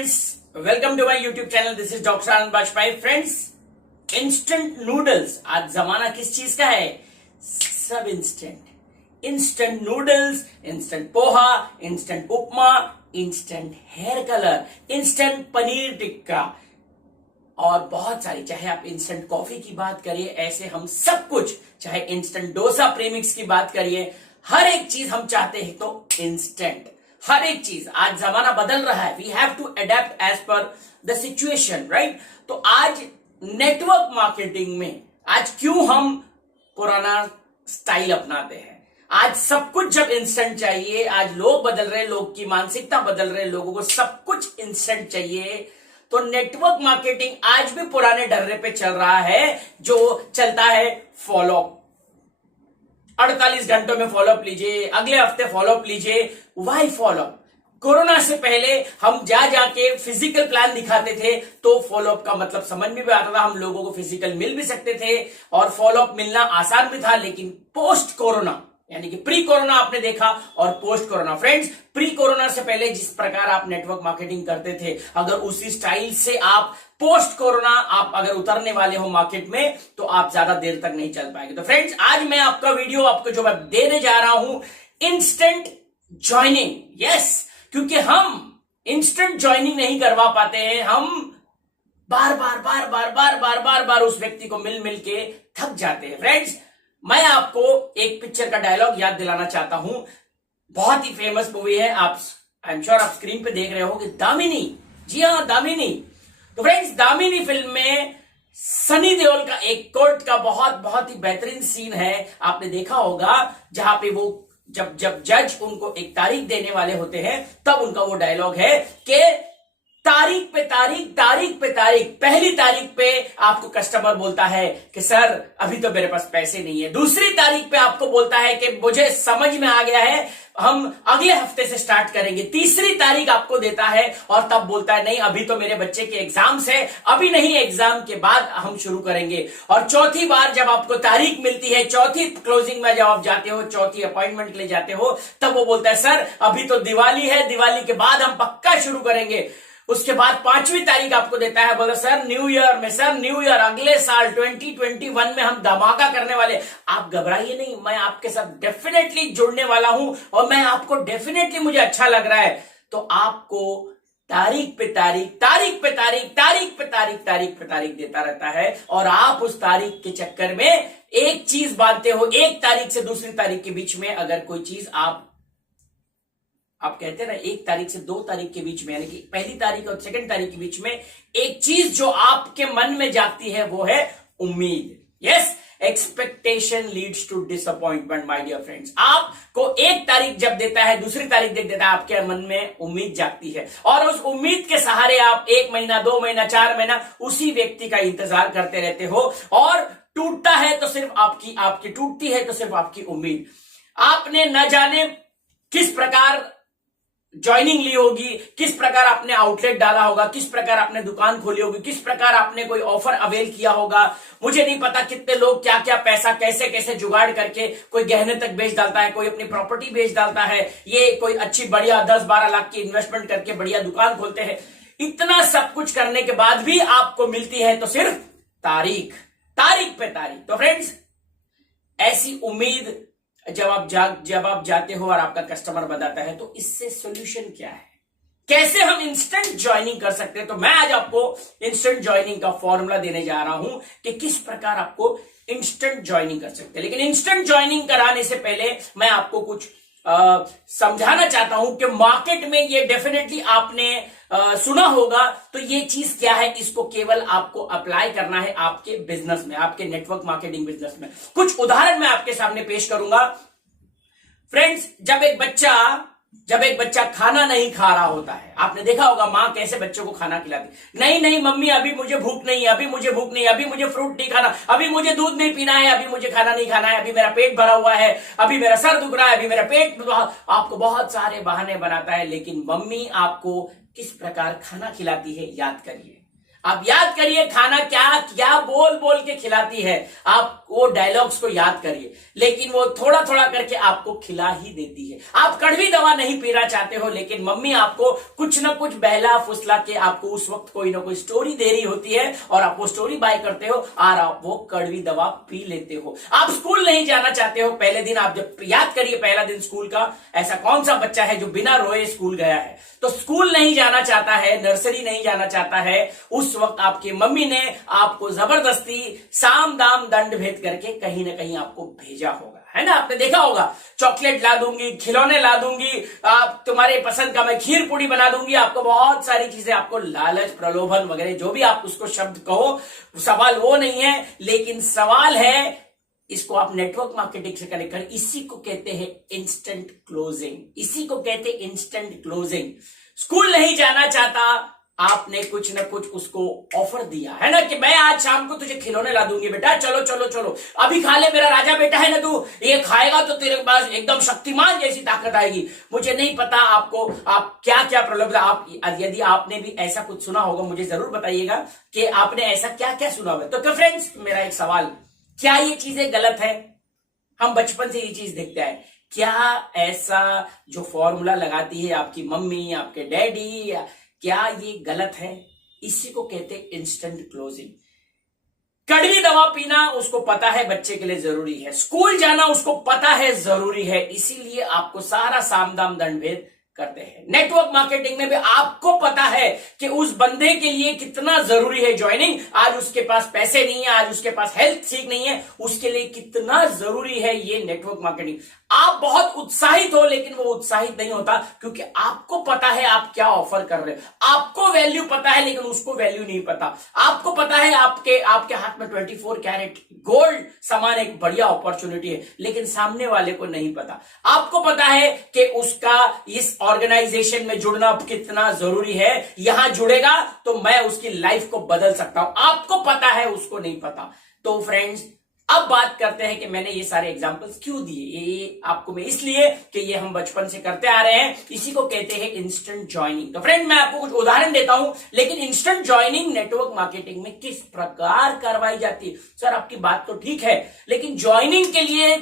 Friends, welcome to my YouTube channel. This is doctor Anand Bajpayee. Friends, instant noodles, आज जमाना किस चीज का है? सब instant. Instant noodles, instant poha, instant upma, instant hair colour, instant paneer tikka और बहुत सारी, चाहे आप इंस्टेंट कॉफी की बात करिए, ऐसे हम सब कुछ, चाहे इंस्टेंट डोसा प्रीमिक्स की बात करिए, हर एक चीज हम चाहते हैं तो इंस्टेंट। हर एक चीज, आज जमाना बदल रहा है। We have to adapt as per the situation, right? तो आज नेटवर्क मार्केटिंग में आज क्यों हम पुराना स्टाइल अपनाते हैं? आज सब कुछ जब इंस्टेंट चाहिए, आज लोग बदल रहे, लोग की मानसिकता बदल रहे, लोगों को सब कुछ इंस्टेंट चाहिए, तो नेटवर्क मार्केटिंग आज भी पुराने डर्रे पे चल रहा है, जो चलता है फॉलोअप। 48 घंटों में फॉलोअप लीजिए, अगले हफ्ते फॉलोअप लीजिए। Y follow up? कोरोना से पहले हम जाके फिजिकल प्लान दिखाते थे तो फॉलोअप का मतलब समझ में भी आता था, हम लोगों को फिजिकल मिल भी सकते थे और फॉलोअप मिलना आसान भी था। लेकिन पोस्ट कोरोना, यानी कि प्री कोरोना आपने देखा और post corona. Friends, pre corona से पहले जिस प्रकार आप नेटवर्क मार्केटिंग करते थे, अगर उसी स्टाइल से आप पोस्ट कोरोना आप अगर उतरने वाले हो मार्केट में, तो आप ज्यादा देर तक नहीं चल पाएंगे। तो फ्रेंड्स, आज मैं आपका वीडियो आपको जो मैं देने जा रहा हूं, इंस्टेंट ज्वाइनिंग। यस, क्योंकि हम इंस्टेंट ज्वाइनिंग नहीं करवा पाते हैं, हम बार उस व्यक्ति को मिल के थक जाते हैं। फ्रेंड्स, मैं आपको एक पिक्चर का डायलॉग याद दिलाना चाहता हूं। बहुत ही फेमस मूवी है, आप आई एम श्योर आप स्क्रीन पे देख रहे हो कि दामिनी। जी हाँ, दामिनी। तो फ्रेंड्स, दामिनी फिल्म में सनी देओल का एक कोर्ट का बहुत ही बेहतरीन सीन है, आपने देखा होगा, जहां पे वो जब जज उनको एक तारीख देने वाले होते हैं, तब उनका वो डायलॉग है कि तारीख पे तारीख, पहली तारीख पे आपको कस्टमर बोलता है कि सर अभी तो मेरे पास पैसे नहीं है। दूसरी तारीख पे आपको बोलता है कि मुझे समझ में आ गया है, हम अगले हफ्ते से स्टार्ट करेंगे। तीसरी तारीख आपको देता है और तब बोलता है नहीं, अभी तो मेरे बच्चे के एग्जाम्स है, अभी नहीं, एग्जाम के बाद हम शुरू करेंगे। और चौथी बार जब आपको तारीख मिलती है, चौथी क्लोजिंग में जब आप जाते हो, चौथी अपॉइंटमेंट के लिए जाते हो, तब वो बोलता है सर अभी तो दिवाली है, दिवाली के बाद हम पक्का शुरू करेंगे। उसके बाद पांचवी तारीख आपको देता है, बोला सर न्यू ईयर में, सर न्यू ईयर अगले साल 2021 में हम धमाका करने वाले। आप घबराइए नहीं, मैं आपके साथ डेफिनेटली जुड़ने वाला हूं और मैं आपको डेफिनेटली, मुझे अच्छा लग रहा है। तो आपको तारीख पे तारीख देता रहता है और आप उस तारीख के चक्कर में एक चीज बांधते हो। एक तारीख से दूसरी तारीख के बीच में अगर कोई चीज आप कहते हैं ना, एक तारीख से 2 तारीख के बीच में, यानी कि पहली तारीख और सेकंड तारीख के बीच में एक चीज जो आपके मन में जाती है, वो है उम्मीद। Yes, expectation leads to disappointment my dear friends. आपको एक तारीख जब देता है, दूसरी तारीख देता है, आपके मन में उम्मीद जागती है और उस उम्मीद के सहारे आप 1 महीना, 2 महीना, 4 महीना उसी व्यक्ति का इंतजार करते रहते हो। और टूटता है तो सिर्फ आपकी टूटती है तो सिर्फ आपकी उम्मीद। आपने न जाने किस प्रकार ज्वाइनिंग ली होगी, किस प्रकार आपने आउटलेट डाला होगा, किस प्रकार आपने दुकान खोली होगी, किस प्रकार आपने कोई ऑफर अवेल किया होगा। मुझे नहीं पता कितने लोग क्या क्या पैसा कैसे जुगाड़ करके कोई गहने तक बेच डालता है, कोई अपनी प्रॉपर्टी बेच डालता है, ये कोई अच्छी बढ़िया 10-12 लाख की इन्वेस्टमेंट करके बढ़िया दुकान खोलते हैं। इतना सब कुछ करने के बाद भी आपको मिलती है तो सिर्फ तारीख पे तारीख। तो फ्रेंड्स, ऐसी उम्मीद जब आप जाते हो और आपका कस्टमर बताता है, तो इससे सॉल्यूशन क्या है? कैसे हम इंस्टेंट ज्वाइनिंग कर सकते हैं? तो मैं आज आपको इंस्टेंट ज्वाइनिंग का फॉर्मूला देने जा रहा हूं कि किस प्रकार आपको इंस्टेंट ज्वाइनिंग कर सकते हैं। लेकिन इंस्टेंट ज्वाइनिंग कराने से पहले मैं आपको कुछ समझाना चाहता हूं कि मार्केट में ये डेफिनेटली आपने सुना होगा, तो ये चीज क्या है, इसको केवल आपको अप्लाई करना है आपके बिजनेस में, आपके नेटवर्क मार्केटिंग बिजनेस में। कुछ उदाहरण मैं आपके सामने पेश करूंगा। फ्रेंड्स, जब एक बच्चा खाना नहीं खा रहा होता है, आपने देखा होगा मां कैसे बच्चों को खाना खिलाती। नहीं मम्मी, अभी मुझे भूख नहीं है, अभी मुझे फ्रूट नहीं खाना, अभी मुझे दूध नहीं पीना है, अभी मुझे खाना नहीं खाना है, अभी मेरा पेट भरा हुआ है, अभी मेरा सर दुख रहा है, अभी मेरा पेट। आपको बहुत सारे बहाने बनाता है, लेकिन मम्मी आपको किस प्रकार खाना खिलाती है, याद करिए। आप याद करिए खाना क्या क्या बोल बोल के खिलाती है, आप वो डायलॉग्स को याद करिए, लेकिन वो थोड़ा थोड़ा करके आपको खिला ही देती है। आप कड़वी दवा नहीं पीना चाहते हो, लेकिन मम्मी आपको कुछ ना कुछ बहला फुसला के आपको उस वक्त कोई ना कोई स्टोरी दे रही होती है और आप वो स्टोरी बाय करते हो और आप वो कड़वी दवा पी लेते हो। आप स्कूल नहीं जाना चाहते हो, पहले दिन आप जब याद करिए पहला दिन स्कूल का, ऐसा कौन सा बच्चा है जो बिना रोए स्कूल गया है? तो स्कूल नहीं जाना चाहता है, नर्सरी नहीं जाना चाहता है, उस वक्त आपकी मम्मी ने आपको जबरदस्ती साम दाम दंड भेद करके कहीं ना कहीं आपको भेजा होगा, है ना? आपने देखा होगा, चॉकलेट ला दूंगी, खिलौने ला दूंगी, आप तुम्हारे पसंद का मैं खीर पूड़ी बना दूंगी, आपको बहुत सारी चीजें, आपको लालच प्रलोभन वगैरह जो भी आप उसको शब्द कहो, सवाल वो नहीं है, लेकिन सवाल है, इसको आप नेटवर्क मार्केटिंग से कनेक्ट करें, इसी को कहते हैं इंस्टेंट क्लोजिंग, इसी को कहते हैं इंस्टेंट क्लोजिंग। स्कूल नहीं जाना चाहता, आपने कुछ ना कुछ उसको ऑफर दिया है ना कि मैं आज शाम को तुझे खिलौने ला दूंगी बेटा, चलो चलो चलो अभी खा ले, मेरा राजा बेटा है ना तू, ये खाएगा तो तेरे पास एकदम शक्तिमान जैसी ताकत आएगी। मुझे नहीं पता आपको आप क्या क्या प्रलोभ, आप यदि आपने भी ऐसा कुछ सुना होगा मुझे जरूर बताइएगा कि आपने ऐसा क्या क्या सुना होगा। तो फ्रेंड्स मेरा एक सवाल, क्या ये चीजें गलत है? हम बचपन से ये चीज देखते हैं, क्या ऐसा जो फॉर्मूला लगाती है आपकी मम्मी, आपके डैडी, क्या ये गलत है? इसी को कहते हैं इंस्टेंट क्लोजिंग। कड़वी दवा पीना उसको पता है बच्चे के लिए जरूरी है, स्कूल जाना उसको पता है जरूरी है, इसीलिए आपको सारा साम दाम दंड भेद करते हैं। नेटवर्क मार्केटिंग में भी आपको पता है कि उस बंदे के लिए कितना जरूरी है ज्वाइनिंग, आज उसके पास पैसे नहीं है, आज उसके पास हेल्थ ठीक नहीं है, उसके लिए कितना जरूरी है ये नेटवर्क मार्केटिंग। आप बहुत उत्साहित हो, लेकिन वो उत्साहित नहीं होता क्योंकि आपको पता है आप क्या ऑफर कर रहे हो, आपको वैल्यू पता है लेकिन उसको वैल्यू नहीं पता। आपको पता है आपके हाथ में 24 कैरेट गोल्ड सामान एक बढ़िया अपॉर्चुनिटी है, लेकिन सामने वाले को नहीं पता। आपको पता है कि उसका इस ऑर्गेनाइजेशन में जुड़ना कितना जरूरी है, यहां जुड़ेगा तो मैं उसकी लाइफ को बदल सकता हूं, आपको पता है उसको नहीं पता। तो फ्रेंड्स अब बात करते हैं कि मैंने ये सारे एग्जांपल्स क्यों दिए, ये आपको मैं इसलिए कि ये हम बचपन से करते आ रहे हैं, इसी को कहते हैं इंस्टेंट ज्वाइनिंग। तो फ्रेंड मैं आपको कुछ उदाहरण देता हूं, लेकिन इंस्टेंट ज्वाइनिंग नेटवर्क मार्केटिंग में किस प्रकार करवाई जाती है? सर आपकी बात तो ठीक है, लेकिन ज्वाइनिंग के लिए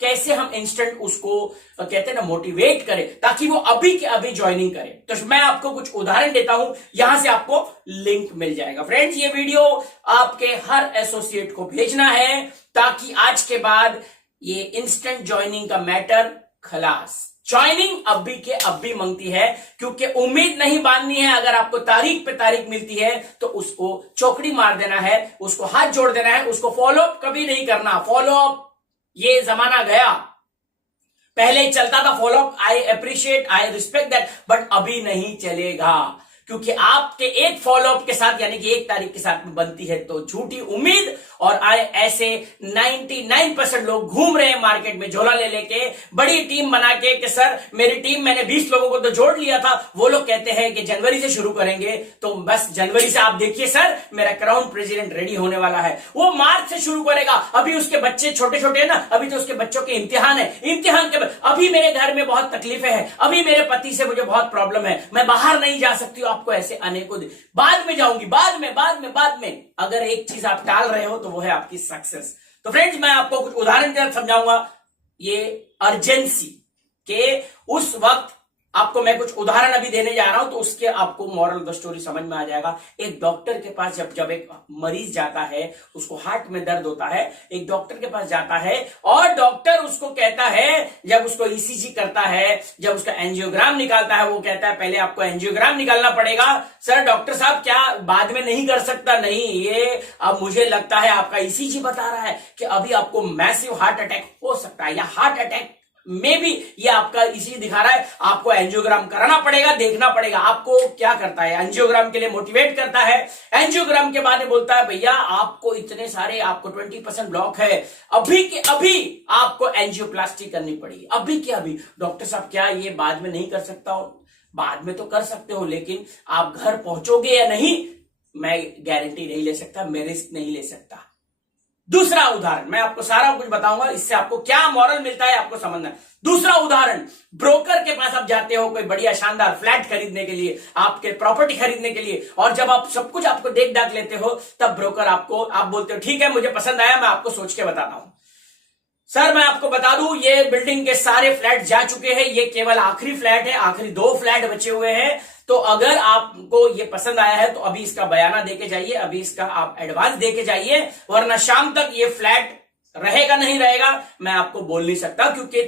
कैसे हम इंस्टेंट उसको कहते हैं ना मोटिवेट करें ताकि वो अभी के अभी ज्वाइनिंग करे? तो मैं आपको कुछ उदाहरण देता हूं, यहां से आपको लिंक मिल जाएगा। फ्रेंड्स ये वीडियो आपके हर एसोसिएट को भेजना है ताकि आज के बाद ये इंस्टेंट ज्वाइनिंग का मैटर खलास। ज्वाइनिंग अभी के अभी मांगती है, क्योंकि उम्मीद नहीं बांधनी है। अगर आपको तारीख पे तारीख मिलती है तो उसको चौकड़ी मार देना है, उसको हाथ जोड़ देना है, उसको फॉलोअप कभी नहीं करना। फॉलोअप ये जमाना गया, पहले चलता था follow up, I appreciate, I respect that, but अभी नहीं चलेगा, क्योंकि आपके एक फॉलोअप के साथ यानी कि एक तारीख के साथ में बनती है तो झूठी उम्मीद। और ऐसे 99% लोग घूम रहे हैं मार्केट में झोला ले लेके, बड़ी टीम बना के कि सर मेरी टीम, मैंने 20 लोगों को तो जोड़ लिया था, वो लोग कहते हैं कि जनवरी से शुरू करेंगे, तो बस जनवरी से आप देखिए सर मेरा क्राउन प्रेसिडेंट रेडी होने वाला है। वो मार्च से शुरू करेगा, अभी उसके बच्चे छोटे छोटे हैं ना, अभी तो उसके बच्चों के इम्तिहान है, इम्तिहान के अभी मेरे घर में बहुत तकलीफें हैं, अभी मेरे पति से मुझे बहुत प्रॉब्लम है, मैं बाहर नहीं जा सकती हूं। आपको ऐसे अनेकों बाद में जाऊंगी, बाद में अगर एक चीज आप टाल रहे हो तो वो है आपकी सक्सेस। तो फ्रेंड्स मैं आपको कुछ उदाहरण के साथ समझाऊंगा। ये अर्जेंसी के उस वक्त आपको मैं कुछ उदाहरण अभी देने जा रहा हूं, तो उसके आपको मॉरल ऑफ द स्टोरी समझ में आ जाएगा। एक डॉक्टर के पास जब एक मरीज जाता है, उसको हार्ट में दर्द होता है, एक डॉक्टर के पास जाता है और डॉक्टर उसको कहता है, जब उसको ईसीजी करता है, जब उसका एंजियोग्राम निकालता है, वो कहता है पहले आपको एंजियोग्राम निकालना पड़ेगा। सर डॉक्टर साहब क्या बाद में नहीं कर सकता? नहीं, ये अब मुझे लगता है आपका ईसीजी बता रहा है कि अभी आपको मैसिव हार्ट अटैक हो सकता है, या हार्ट अटैक में भी ये आपका इसी दिखा रहा है, आपको एंजियोग्राम कराना पड़ेगा, देखना पड़ेगा। आपको क्या करता है? एंजियोग्राम के लिए मोटिवेट करता है। एंजियोग्राम के बाद बोलता है भैया आपको इतने सारे, आपको 20% ब्लॉक है, अभी के अभी आपको एंजियोप्लास्टी करनी पड़ेगी, अभी के अभी। डॉक्टर साहब क्या ये बाद में नहीं कर सकता हो? बाद में तो कर सकते हो, लेकिन आप घर पहुंचोगे या नहीं मैं गारंटी नहीं ले सकता, मैं रिस्क नहीं ले सकता। दूसरा उदाहरण, मैं आपको सारा कुछ बताऊंगा, इससे आपको क्या मॉरल मिलता है आपको समझना है। दूसरा उदाहरण, ब्रोकर के पास आप जाते हो कोई बढ़िया शानदार फ्लैट खरीदने के लिए, आपके प्रॉपर्टी खरीदने के लिए, और जब आप सब कुछ आपको देख दाख लेते हो, तब ब्रोकर आप बोलते हो ठीक है मुझे पसंद आया, मैं आपको सोच के बताता हूं। सर मैं आपको बता दूं ये बिल्डिंग के सारे फ्लैट जा चुके हैं, ये केवल आखिरी फ्लैट है, आखिरी 2 फ्लैट बचे हुए हैं, तो अगर आपको ये पसंद आया है तो अभी इसका बयाना देके जाइए, अभी इसका आप एडवांस देके जाइए, वरना शाम तक ये फ्लैट रहेगा नहीं रहेगा मैं आपको बोल नहीं सकता, क्योंकि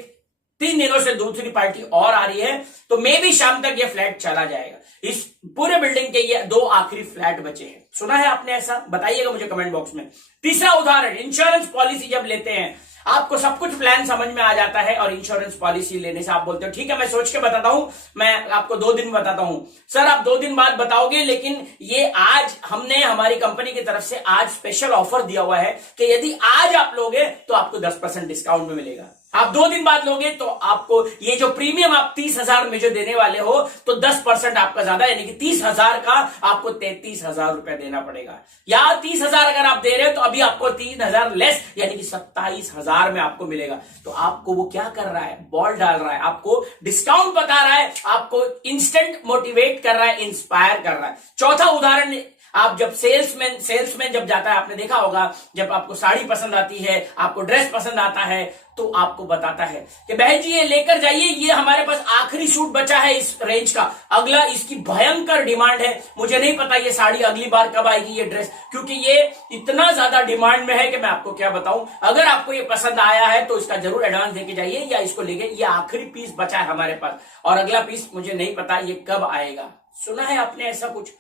3 दिनों से दूसरी पार्टी और आ रही है, तो मे भी शाम तक ये फ्लैट चला जाएगा। इस पूरे बिल्डिंग के ये 2 आखिरी फ्लैट बचे हैं। सुना है आपने ऐसा? बताइएगा मुझे कमेंट बॉक्स में। तीसरा उदाहरण, इंश्योरेंस पॉलिसी जब लेते हैं, आपको सब कुछ प्लान समझ में आ जाता है और इंश्योरेंस पॉलिसी लेने से आप बोलते हो ठीक है मैं सोच के बताता हूं, मैं आपको 2 दिन बताता हूं। सर आप 2 दिन बाद बताओगे, लेकिन ये आज हमने हमारी कंपनी की तरफ से आज स्पेशल ऑफर दिया हुआ है कि यदि आज आप लोगे तो आपको 10% डिस्काउंट में मिलेगा। आप 2 दिन बाद लोगे तो आपको ये जो प्रीमियम आप 30,000 में जो देने वाले हो, तो 10% आपका ज्यादा, यानी कि 30,000 का आपको 33,000 रुपया देना पड़ेगा। या 30,000 अगर आप दे रहे हो तो अभी आपको 3,000 लेस, यानी कि 27,000 में आपको मिलेगा। तो आपको वो क्या कर रहा है, बॉल डाल रहा है, आपको डिस्काउंट बता रहा है, आपको इंस्टेंट मोटिवेट कर रहा है, इंस्पायर कर रहा है। चौथा उदाहरण, आप जब सेल्समैन जब जाता है, आपने देखा होगा जब आपको साड़ी पसंद आती है, आपको ड्रेस पसंद आता है, तो आपको बताता है कि बहन जी ये लेकर जाइए, ये हमारे पास आखिरी सूट बचा है इस रेंज का, अगला इसकी भयंकर डिमांड है, मुझे नहीं पता ये साड़ी अगली बार कब आएगी, ये ड्रेस, क्योंकि ये इतना ज्यादा डिमांड में है कि मैं आपको क्या बताऊं। अगर आपको ये पसंद आया है तो इसका जरूर एडवांस देके जाइए, या इसको लेके, ये आखिरी पीस बचा है हमारे पास, और अगला पीस मुझे नहीं पता ये कब आएगा। सुना है आपने ऐसा कुछ?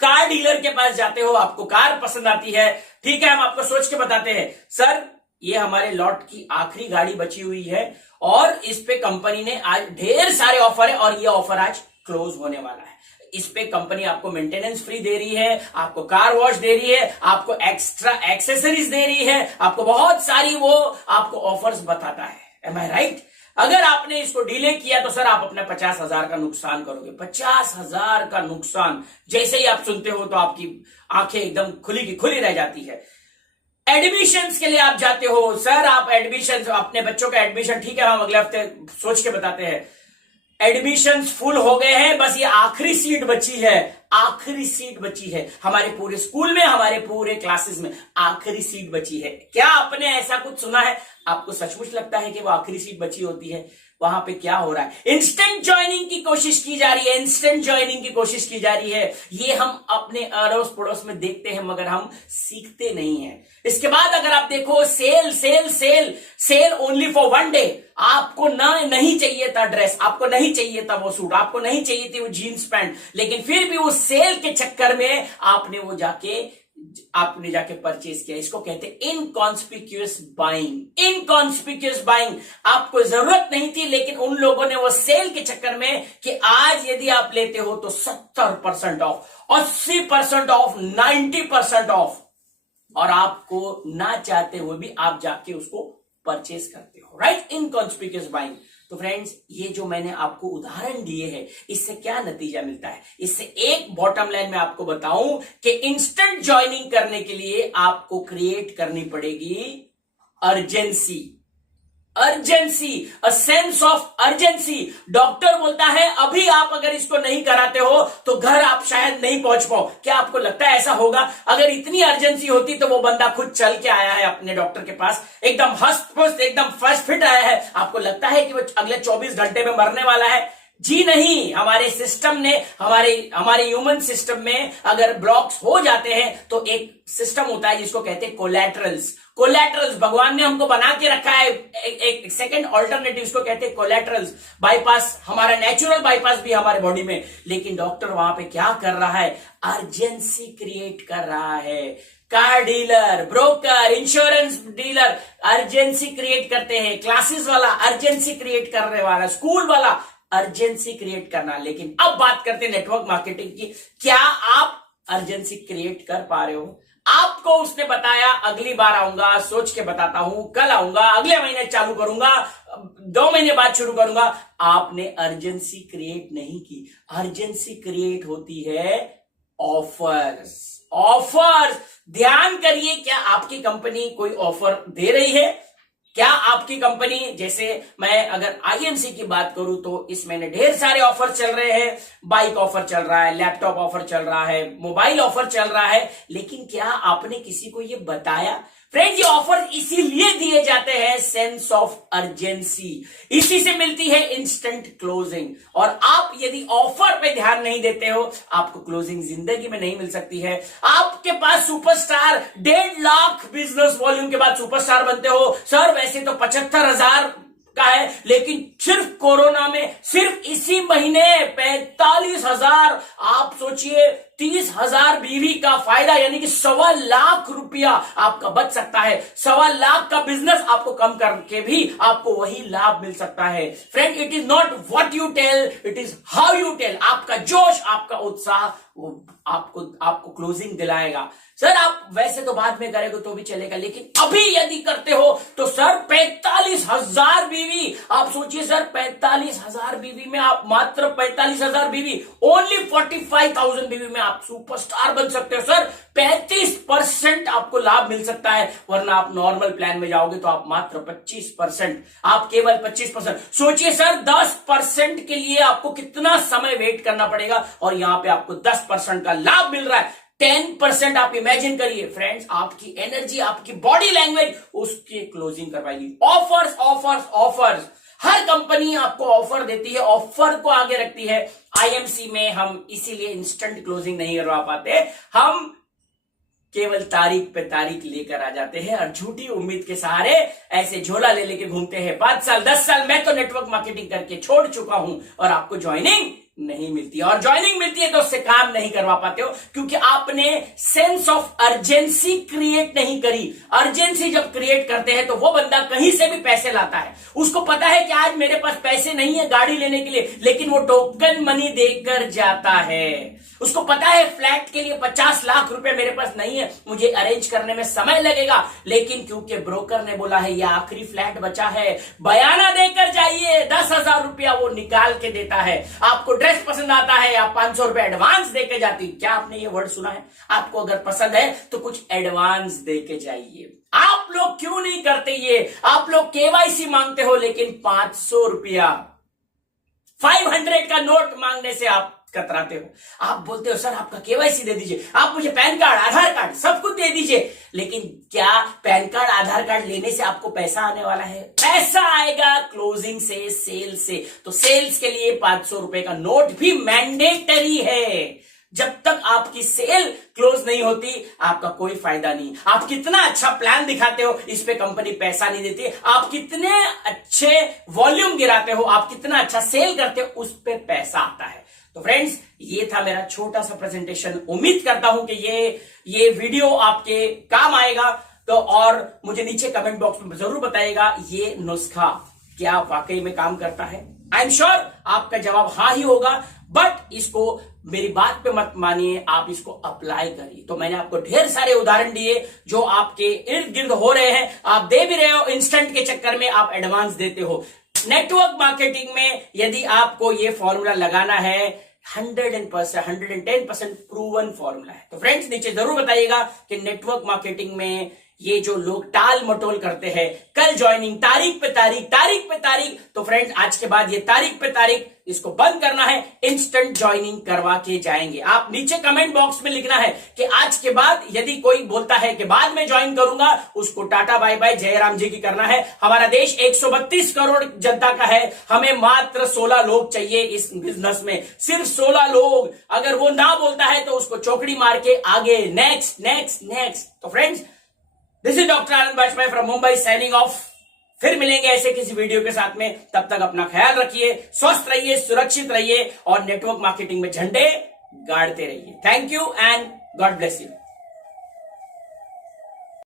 कार डीलर के पास जाते हो, आपको कार पसंद आती है, ठीक है हम आपको सोच के बताते हैं सर ये हमारे लॉट की आखिरी गाड़ी बची हुई है और इस पे कंपनी ने आज ढेर सारे ऑफर है और ये ऑफर आज क्लोज होने वाला है। इस पे कंपनी आपको मेंटेनेंस फ्री दे रही है, आपको कार वॉश दे रही है, आपको एक्स्ट्रा एक्सेसरीज दे रही है, आपको बहुत सारी वो आपको ऑफर्स बताता है। एम आई राइट? अगर आपने इसको डिले किया तो सर आप अपना 50,000 का नुकसान करोगे। 50,000 का नुकसान जैसे ही आप सुनते हो तो आपकी आंखें एकदम खुली की खुली रह जाती है। एडमिशंस के लिए आप जाते हो, सर आप एडमिशन, अपने बच्चों का एडमिशन, ठीक है हम अगले हफ्ते सोच के बताते हैं, एडमिशंस फुल हो गए हैं, बस ये आखिरी सीट बची है, आखिरी सीट बची है हमारे पूरे स्कूल में, हमारे पूरे क्लासेस में आखिरी सीट बची है। क्या आपने ऐसा कुछ सुना है? आपको सचमुच लगता है कि वो आखिरी सीट बची होती है? वहां पे क्या हो रहा है? इंस्टेंट ज्वाइनिंग की कोशिश की जा रही है, इंस्टेंट ज्वाइनिंग की कोशिश की जा रही है। ये हम अपने अड़ोस पड़ोस में देखते हैं मगर हम सीखते नहीं हैं। इसके बाद अगर आप देखो sale sale sale sale only for 1 day. आपको नहीं चाहिए था ड्रेस, आपको नहीं चाहिए था वो सूट, आपको नहीं चाहिए थी वो जीन्स पैंट, लेकिन फिर भी वो सेल के चक्कर में आपने जाके परचेज किया। इसको कहते हैं इनकॉन्स्पिक्यूअस बाइंग। इनकॉन्स्पिक्यूअस बाइंग, आपको जरूरत नहीं थी लेकिन उन लोगों ने वो सेल के चक्कर में कि आज यदि आप लेते हो तो 70% ऑफ, 80% ऑफ, 90% ऑफ, और आपको ना चाहते हुए भी आप जाके उसको परचेज करते हो। राइट? इनकॉन्स्पिक्यूअस बाइंग। तो फ्रेंड्स ये जो मैंने आपको उदाहरण दिए हैं इससे क्या नतीजा मिलता है? इससे एक बॉटम लाइन में आपको बताऊं कि इंस्टेंट ज्वाइनिंग करने के लिए आपको क्रिएट करनी पड़ेगी urgency. Urgency, a sense of urgency. Doctor बोलता है अभी आप अगर इसको नहीं कराते हो तो घर आप शायद नहीं पहुंच पाओ। क्या आपको लगता है ऐसा होगा? अगर इतनी अर्जेंसी होती तो वो बंदा खुद चल के आया है अपने डॉक्टर के पास, एकदम हस्त पुस्त, एकदम फर्स्ट फिट आया है। आपको लगता है कि वो अगले 24 घंटे में मरने वाला है? जी नहीं। हमारे सिस्टम ने, हमारे ह्यूमन सिस्टम में अगर ब्लॉक्स हो जाते हैं तो एक सिस्टम होता है जिसको कहते हैं कोलैटरल्स। कोलैटरल्स भगवान ने हमको बना के रखा है, एक सेकंड ऑल्टरनेटिव, इसको कहते हैं कोलैटरल्स। बाईपास, हमारा नेचुरल बाईपास भी हमारे बॉडी में, लेकिन डॉक्टर वहां पे क्या कर रहा है? अर्जेंसी क्रिएट कर रहा है। Car dealer, broker, insurance dealer urgency create करते हैं, क्लासेस वाला अर्जेंसी क्रिएट करने वाला, स्कूल वाला अर्जेंसी क्रिएट करना। लेकिन अब बात करते हैं नेटवर्क मार्केटिंग की। क्या आप अर्जेंसी क्रिएट कर पा रहे हो? आपको उसने बताया अगली बार आऊंगा, सोच के बताता हूं, कल आऊंगा, अगले महीने चालू करूंगा, 2 महीने बाद शुरू करूंगा। आपने अर्जेंसी क्रिएट नहीं की। अर्जेंसी क्रिएट होती है ऑफर्स। ऑफर्स, ध्यान करिए, क्या आपकी कंपनी कोई ऑफर दे रही है? क्या आपकी कंपनी, जैसे मैं अगर आईएमसी की बात करूं तो इस महीने ढेर सारे ऑफर चल रहे हैं। बाइक ऑफर चल रहा है, लैपटॉप ऑफर चल रहा है, मोबाइल ऑफर चल रहा है, लेकिन क्या आपने किसी को ये बताया? फ्रेंड्स, ये ऑफर इसीलिए दिए जाते हैं, सेंस ऑफ अर्जेंसी, इसी से मिलती है इंस्टेंट क्लोजिंग। और आप यदि ऑफर पे ध्यान नहीं देते हो, आपको क्लोजिंग जिंदगी में नहीं मिल सकती है। आपके पास सुपरस्टार 1.5 लाख बिजनेस वॉल्यूम के बाद सुपरस्टार बनते हो। सर वैसे तो 75,000 का है, लेकिन सिर्फ कोरोना में, सिर्फ इसी महीने 45,000, आप सोचिए 30,000 बीवी का फायदा, यानी कि 1.25 लाख रुपया आपका बच सकता है। 1.25 लाख का बिजनेस आपको कम करके भी आपको वही लाभ मिल सकता है। Friend, it is not what you tell, it is how you tell. आपका जोश, आपका उत्साह, वो आपको क्लोजिंग दिलाएगा। सर आप वैसे तो बाद में करेंगे तो भी चलेगा, लेकिन अभी यदि करते हो तो सर 45,000 बीवी, आप सोचिए सर 45,000 बीवी में आप, मात्र 45,000 बीवी, ओनली 45,000 बीवी में आप सुपरस्टार बन सकते हो। सर 35% आपको लाभ मिल सकता है, वरना आप नॉर्मल प्लान में जाओगे तो आप मात्र 25%, आप केवल 25%। सोचिए सर 10% के लिए आपको कितना समय वेट करना पड़ेगा, और यहां पे आपको 10% का लाभ मिल रहा है। 10% आप इमेजिन करिए फ्रेंड्स, आपकी एनर्जी, आपकी बॉडी लैंग्वेज उसकी क्लोजिंग करवाएगी। ऑफर्स, ऑफर्स, ऑफर्स, हर कंपनी आपको ऑफर देती है, ऑफर को आगे रखती है। आईएमसी में हम इसीलिए इंस्टेंट क्लोजिंग नहीं करवा पाते, हम केवल तारीख पे तारीख लेकर आ जाते हैं और झूठी उम्मीद के सहारे ऐसे झोला ले लेके घूमते हैं। 5 साल 10 साल मैं तो नेटवर्क मार्केटिंग करके छोड़ चुका हूं, और आपको ज्वाइनिंग नहीं मिलती, और ज्वाइनिंग मिलती है तो उससे काम नहीं करवा पाते हो, क्योंकि आपने सेंस ऑफ अर्जेंसी क्रिएट नहीं करी। अर्जेंसी जब क्रिएट करते हैं तो वो बंदा कहीं से भी पैसे लाता है, उसको पता है कि आज मेरे पास पैसे नहीं है गाड़ी लेने के लिए, लेकिन वो टोकन मनी देकर जाता है। उसको पता है फ्लैट के लिए 50 लाख रुपए मेरे पास नहीं है, मुझे अरेंज करने में समय लगेगा, लेकिन क्योंकि ब्रोकर ने बोला है ये आखिरी फ्लैट बचा है, बयाना देकर जाइए, 10,000 रुपया वो निकाल के देता है। आपको ड्रेस पसंद आता है, आप 500 रुपए एडवांस देके जाती। क्या आपने ये वर्ड सुना है? आपको अगर पसंद है तो कुछ एडवांस देके जाइए। आप लोग क्यों नहीं करते ये? आप लोग केवाईसी मांगते हो, लेकिन 500 रुपया 500 का नोट मांगने से आप कतराते हो। आप बोलते हो सर आपका केवाईसी दे दीजिए, आप मुझे पैन कार्ड, आधार कार्ड सब कुछ दे दीजिए, लेकिन क्या पैन कार्ड, आधार कार्ड लेने से आपको पैसा आने वाला है? पैसा आएगा क्लोजिंग से, सेल से। तो सेल्स के लिए 500 रुपए का नोट भी मैंडेटरी है। जब तक आपकी सेल क्लोज नहीं होती, आपका कोई फायदा नहीं। आप कितना अच्छा प्लान दिखाते हो, इस पे कंपनी पैसा नहीं देती। आप कितने अच्छे वॉल्यूम गिराते हो, आप कितना अच्छा सेल करते हो, उस पे पैसा आता है। तो फ्रेंड्स, ये था मेरा छोटा सा प्रेजेंटेशन। उम्मीद करता हूं कि ये वीडियो आपके काम आएगा। तो और मुझे नीचे कमेंट बॉक्स में जरूर बताइएगा ये नुस्खा क्या वाकई में काम करता है। आई एम श्योर आपका जवाब हाँ ही होगा, बट इसको मेरी बात पे मत मानिए, आप इसको अप्लाई करिए। तो मैंने आपको ढेर सारे उदाहरण दिए जो आपके इर्द गिर्द हो रहे हैं, आप दे भी रहे हो, इंस्टेंट के चक्कर में आप एडवांस देते हो। नेटवर्क मार्केटिंग में यदि आपको ये फॉर्मूला लगाना है, 110% प्रूवन फॉर्मूला है। तो फ्रेंड्स, नीचे जरूर बताइएगा कि नेटवर्क मार्केटिंग में ये जो लोग टाल मटोल करते हैं, कल ज्वाइनिंग, तारीख पे तारीख, तारीख पे तारीख, तो फ्रेंड्स आज के बाद ये तारीख पे तारीख इसको बंद करना है, इंस्टेंट ज्वाइनिंग करवा के जाएंगे। आप नीचे कमेंट बॉक्स में लिखना है कि आज के बाद यदि कोई बोलता है कि बाद में ज्वाइन करूंगा, उसको टाटा बाय बाय, जयराम जी की करना है। हमारा देश 132 करोड़ जनता का है, हमें मात्र 16 लोग चाहिए इस बिजनेस में, सिर्फ 16 लोग। अगर वो ना बोलता है तो उसको चौकड़ी मार के आगे, नेक्स्ट नेक्स्ट नेक्स्ट। तो friends, this is doctor Anand Bajpayee from Mumbai signing off. फिर मिलेंगे ऐसे किसी वीडियो के साथ में। तब तक अपना ख्याल रखिए, स्वस्थ रहिए, सुरक्षित रहिए और नेटवर्क मार्केटिंग में झंडे गाड़ते रहिए। Thank you and God bless you.